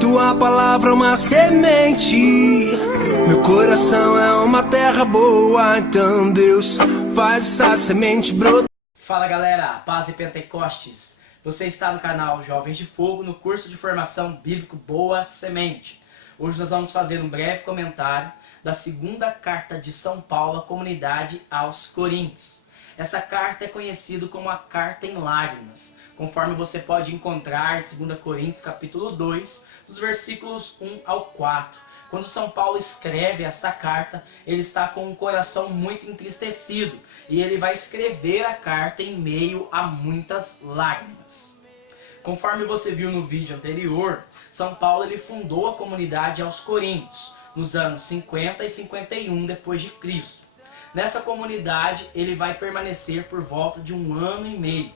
Tua palavra é uma semente, meu coração é uma terra boa. Então Deus, faz essa semente brotar. Fala galera, paz e Pentecostes. Você está no canal Jovens de Fogo, no curso de formação bíblico Boa Semente. Hoje nós vamos fazer um breve comentário da segunda carta de São Paulo à comunidade aos Coríntios. Essa carta é conhecida como a carta em lágrimas, conforme você pode encontrar em 2 Coríntios capítulo 2, dos versículos 1 ao 4. Quando São Paulo escreve essa carta, ele está com um coração muito entristecido e ele vai escrever a carta em meio a muitas lágrimas. Conforme você viu no vídeo anterior, São Paulo ele fundou a comunidade aos Coríntios nos anos 50 e 51 depois de Cristo. Nessa comunidade ele vai permanecer por volta de 1 ano e meio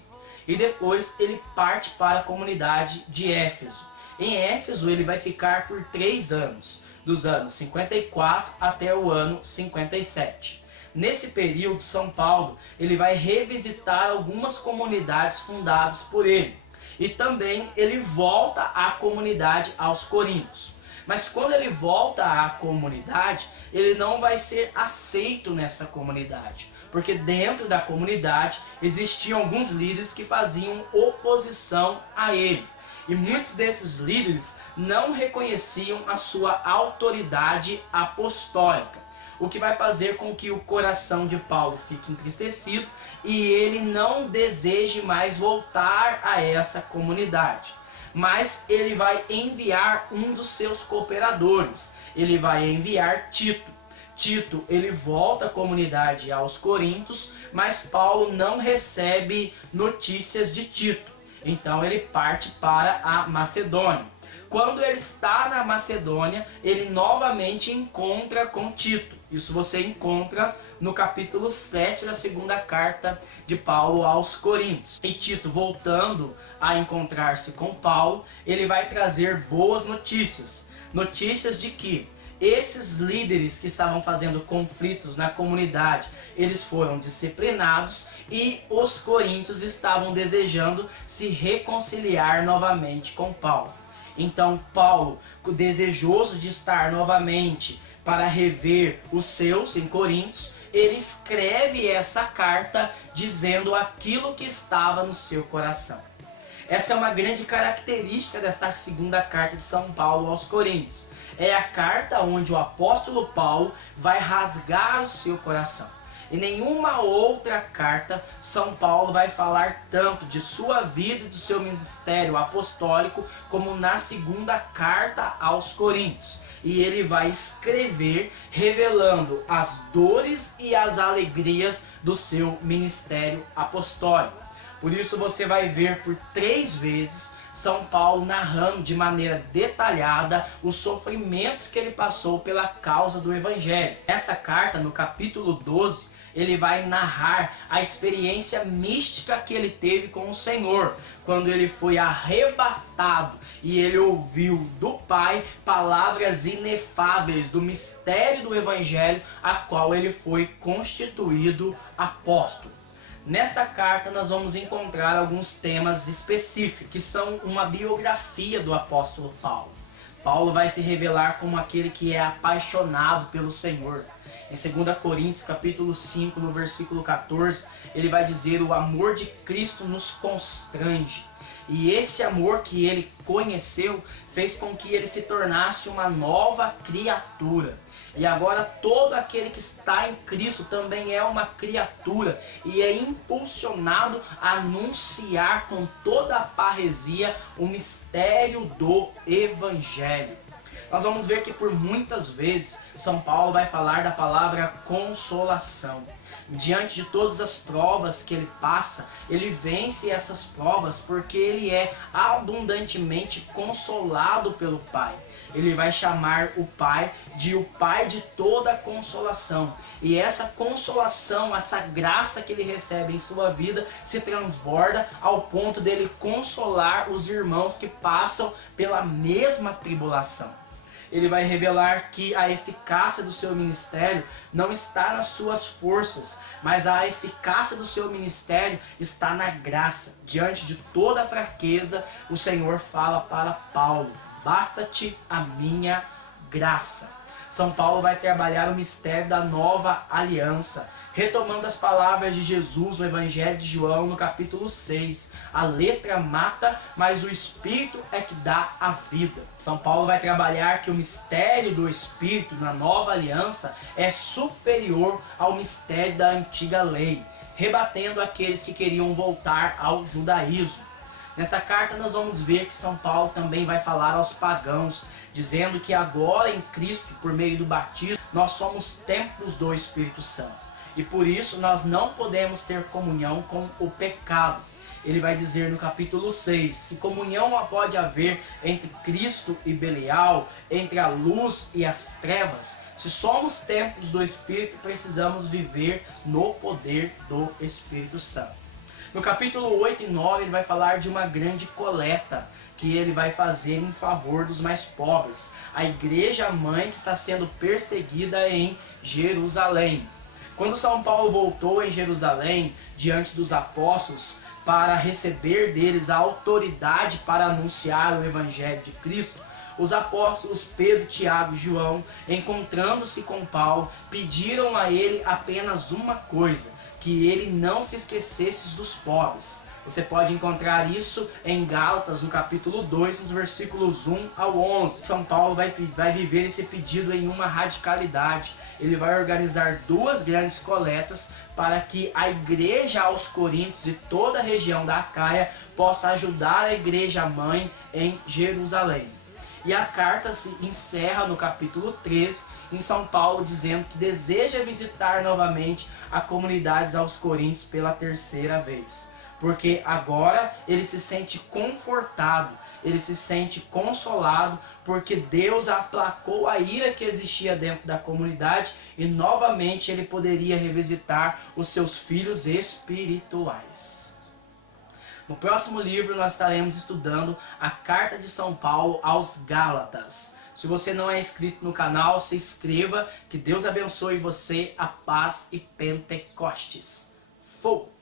e depois ele parte para a comunidade de Éfeso. Em Éfeso ele vai ficar por 3 anos, dos anos 54 até o ano 57. Nesse período, São Paulo ele vai revisitar algumas comunidades fundadas por ele. E também ele volta à comunidade aos Coríntios. Mas quando ele volta à comunidade, ele não vai ser aceito nessa comunidade. Porque dentro da comunidade existiam alguns líderes que faziam oposição a ele. E muitos desses líderes não reconheciam a sua autoridade apostólica, o que vai fazer com que o coração de Paulo fique entristecido e ele não deseje mais voltar a essa comunidade. Mas ele vai enviar um dos seus cooperadores, ele vai enviar Tito. Tito, ele volta à comunidade aos Coríntios, mas Paulo não recebe notícias de Tito. Então ele parte para a Macedônia. Quando ele está na Macedônia, ele novamente encontra com Tito. Isso você encontra no capítulo 7 da segunda carta de Paulo aos Coríntios. E Tito, voltando a encontrar-se com Paulo, ele vai trazer boas notícias. Notícias de que esses líderes que estavam fazendo conflitos na comunidade, eles foram disciplinados e os coríntios estavam desejando se reconciliar novamente com Paulo. Então Paulo, desejoso de estar novamente para rever os seus em Coríntios, ele escreve essa carta dizendo aquilo que estava no seu coração. Essa é uma grande característica desta segunda carta de São Paulo aos Coríntios. É a carta onde o apóstolo Paulo vai rasgar o seu coração. Em nenhuma outra carta, São Paulo vai falar tanto de sua vida e do seu ministério apostólico como na segunda carta aos Coríntios. E ele vai escrever revelando as dores e as alegrias do seu ministério apostólico. Por isso você vai ver por 3 vezes São Paulo narrando de maneira detalhada os sofrimentos que ele passou pela causa do Evangelho. Essa carta, no capítulo 12, ele vai narrar a experiência mística que ele teve com o Senhor, quando ele foi arrebatado e ele ouviu do Pai palavras inefáveis do mistério do Evangelho, a qual ele foi constituído apóstolo. Nesta carta nós vamos encontrar alguns temas específicos, que são uma biografia do apóstolo Paulo. Paulo vai se revelar como aquele que é apaixonado pelo Senhor. Em 2 Coríntios capítulo 5, no versículo 14, ele vai dizer: o amor de Cristo nos constrange. E esse amor que ele conheceu fez com que ele se tornasse uma nova criatura. E agora todo aquele que está em Cristo também é uma criatura e é impulsionado a anunciar com toda a parresia o mistério do Evangelho. Nós vamos ver que por muitas vezes São Paulo vai falar da palavra consolação. Diante de todas as provas que ele passa, ele vence essas provas porque ele é abundantemente consolado pelo Pai. Ele vai chamar o Pai de o Pai de toda consolação. E essa consolação, essa graça que ele recebe em sua vida se transborda ao ponto dele consolar os irmãos que passam pela mesma tribulação. Ele vai revelar que a eficácia do seu ministério não está nas suas forças, mas a eficácia do seu ministério está na graça. Diante de toda a fraqueza, o Senhor fala para Paulo: basta-te a minha graça. São Paulo vai trabalhar o mistério da nova aliança, retomando as palavras de Jesus no Evangelho de João, no capítulo 6. A letra mata, mas o Espírito é que dá a vida. São Paulo vai trabalhar que o mistério do Espírito na nova aliança é superior ao mistério da antiga lei, rebatendo aqueles que queriam voltar ao judaísmo. Nessa carta nós vamos ver que São Paulo também vai falar aos pagãos, dizendo que agora em Cristo, por meio do batismo, nós somos templos do Espírito Santo. E por isso nós não podemos ter comunhão com o pecado. Ele vai dizer no capítulo 6 que comunhão pode haver entre Cristo e Belial, entre a luz e as trevas. Se somos templos do Espírito, precisamos viver no poder do Espírito Santo. No capítulo 8 e 9 ele vai falar de uma grande coleta que ele vai fazer em favor dos mais pobres. A igreja mãe que está sendo perseguida em Jerusalém. Quando São Paulo voltou em Jerusalém diante dos apóstolos para receber deles a autoridade para anunciar o Evangelho de Cristo, os apóstolos Pedro, Tiago e João, encontrando-se com Paulo, pediram a ele apenas uma coisa: que ele não se esquecesse dos pobres. Você pode encontrar isso em Gálatas, no capítulo 2, nos versículos 1 ao 11. São Paulo vai viver esse pedido em uma radicalidade. Ele vai organizar 2 grandes coletas para que a igreja aos Coríntios e toda a região da Acaia possa ajudar a igreja mãe em Jerusalém. E a carta se encerra no capítulo 13, em São Paulo, dizendo que deseja visitar novamente a comunidade aos Coríntios pela 3ª vez. Porque agora ele se sente confortado, ele se sente consolado, porque Deus aplacou a ira que existia dentro da comunidade e novamente ele poderia revisitar os seus filhos espirituais. No próximo livro nós estaremos estudando a carta de São Paulo aos Gálatas. Se você não é inscrito no canal, se inscreva. Que Deus abençoe você. A paz e Pentecostes. Fogo!